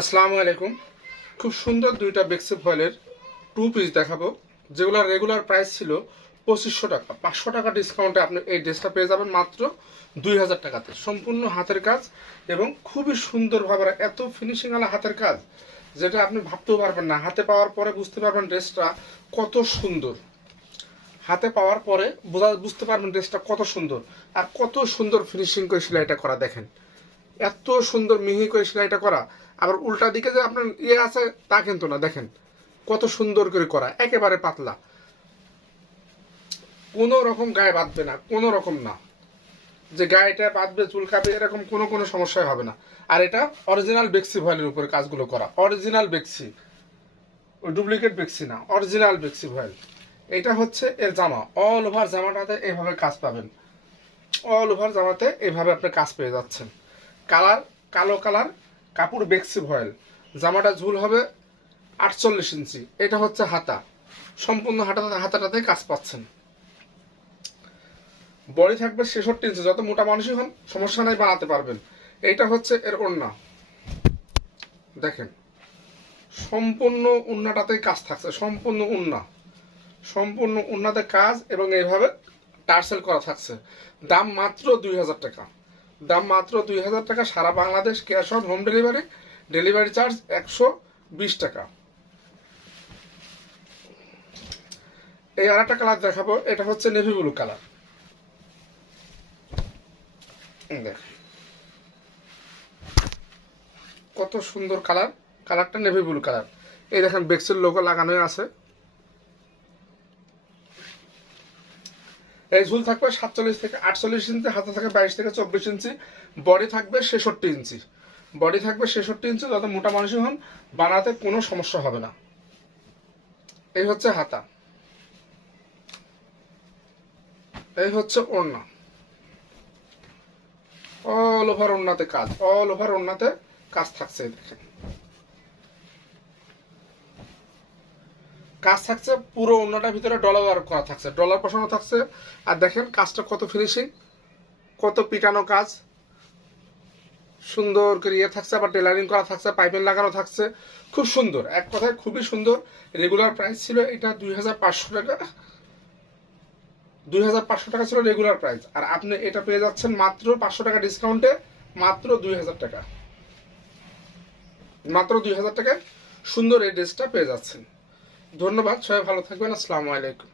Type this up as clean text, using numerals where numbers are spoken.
আসসালামু আলাইকুম। খুব সুন্দর দুইটা বেক্সি ফয়েলের টু পিস দেখাবো, যেগুলোর রেগুলার প্রাইস ছিল 2500 টাকা। 500 টাকা ডিসকাউন্টে আপনি এই ড্রেসটা পেয়ে যাবেন মাত্র 2000 টাকাতে। সম্পূর্ণ হাতের কাজ এবং খুবই সুন্দরভাবে এত ফিনিশিং আলা হাতের কাজ, যেটা আপনি ভাবতেও পারবেন না। হাতে পাওয়ার পরে বুঝতে পারবেন ড্রেসটা কত সুন্দর। হাতে পাওয়ার পরে বুঝতে পারবেন ড্রেসটা কত সুন্দর, আর কত সুন্দর ফিনিশিং করে সেলাইটা করা। দেখেন এত সুন্দর মিহি করে সেলাইটা করা। আবার উল্টা দিকে যে আপনার আছে তা কিন্তু না, দেখেন কত সুন্দর করে করা, একেবারে পাতলা, কোনো রকম গায়ে বাঁধবে না, কোনো রকম না যে গায়েটা বাঁধবে চুলকাবে, এরকম কোনো সমস্যাই হবে না। আর এটা অরিজিনাল বেক্সি ভয়েলের উপরে কাজগুলো করা, অরিজিনাল বেক্সি, ওই ডুপ্লিকেট বেক্সি না, অরিজিনাল বেক্সি ভয়েল। এটা হচ্ছে এর জামা, অল ওভার জামাটাতে এইভাবে কাজ পাবেন, অল ওভার জামাতে এইভাবে আপনি কাজ পেয়ে যাচ্ছেন। কালার কালো কালার, কাপড় বেক্সি ভয়েল, জামাটা ঝুল হবে 48 ইঞ্চি। এটা হচ্ছে হাতা, সম্পূর্ণ হাতাটাতে কাজ পাচ্ছেন। বডি থাকবে 66 ইঞ্চি, যত মোটা মানুষই হন সমস্যা নাই, বানাতে পারবেন। এইটা হচ্ছে এর ওড়না, দেখেন সম্পূর্ণ ওড়নাটাতেই কাজ থাকছে, সম্পূর্ণ ওড়নাতে কাজ এবং এইভাবে টার্সেল করা থাকছে। দাম মাত্র 2000 টাকা, দাম মাত্র 2000 টাকা। সারা Bangladesh cash on home delivery, delivery charge 120 টাকা। এই আর একটা কালার দেখাবো, এটা হচ্ছে নেভি ব্লু কালার। দেখ কত সুন্দর কালার, কালারটা নেভি ব্লু কালার। এই দেখেন বেক্সের লোগো লাগানো আছে। এই ঝুল থাকবে 47 থেকে 48 ইঞ্চি, হাতে থাকে 22 থেকে 24 ইঞ্চি, বডি থাকবে 66 ইঞ্চি, বডি থাকবে 66 ইঞ্চি। যত মোটা মানুষই হন বানাতে কোনো সমস্যা হবে না। এই হচ্ছে হাতা, এই হচ্ছে ওড়না, অল ওভার ওড়নাতে কাজ, অল ওভার ওড়নাতে কাজ থাকছে। দেখেন কাজ থাকছে পুরো ওড়নাটার ভিতরে ডলার ওয়ার্ক করা থাকছে, ডলার বসানো থাকছে। আর দেখেন কাজটা কত ফিনিশিং, কত পিটানো কাজ, সুন্দর করে ইয়ে থাকছে, আবার টেলারিং করা থাকছে, পাইপের লাগানো থাকছে, খুব সুন্দর। এক কথায় খুবই সুন্দর। রেগুলার প্রাইস ছিল এটা 2500 টাকা, 2500 টাকা ছিল রেগুলার প্রাইস। আর আপনি এটা পেয়ে যাচ্ছেন মাত্র 500 টাকা ডিসকাউন্টে, মাত্র 2000 টাকা, মাত্র 2000 টাকায় সুন্দর এই ড্রেসটা পেয়ে যাচ্ছেন। ধন্যবাদ, সবাই ভালো থাকবেন। আসসালামু আলাইকুম।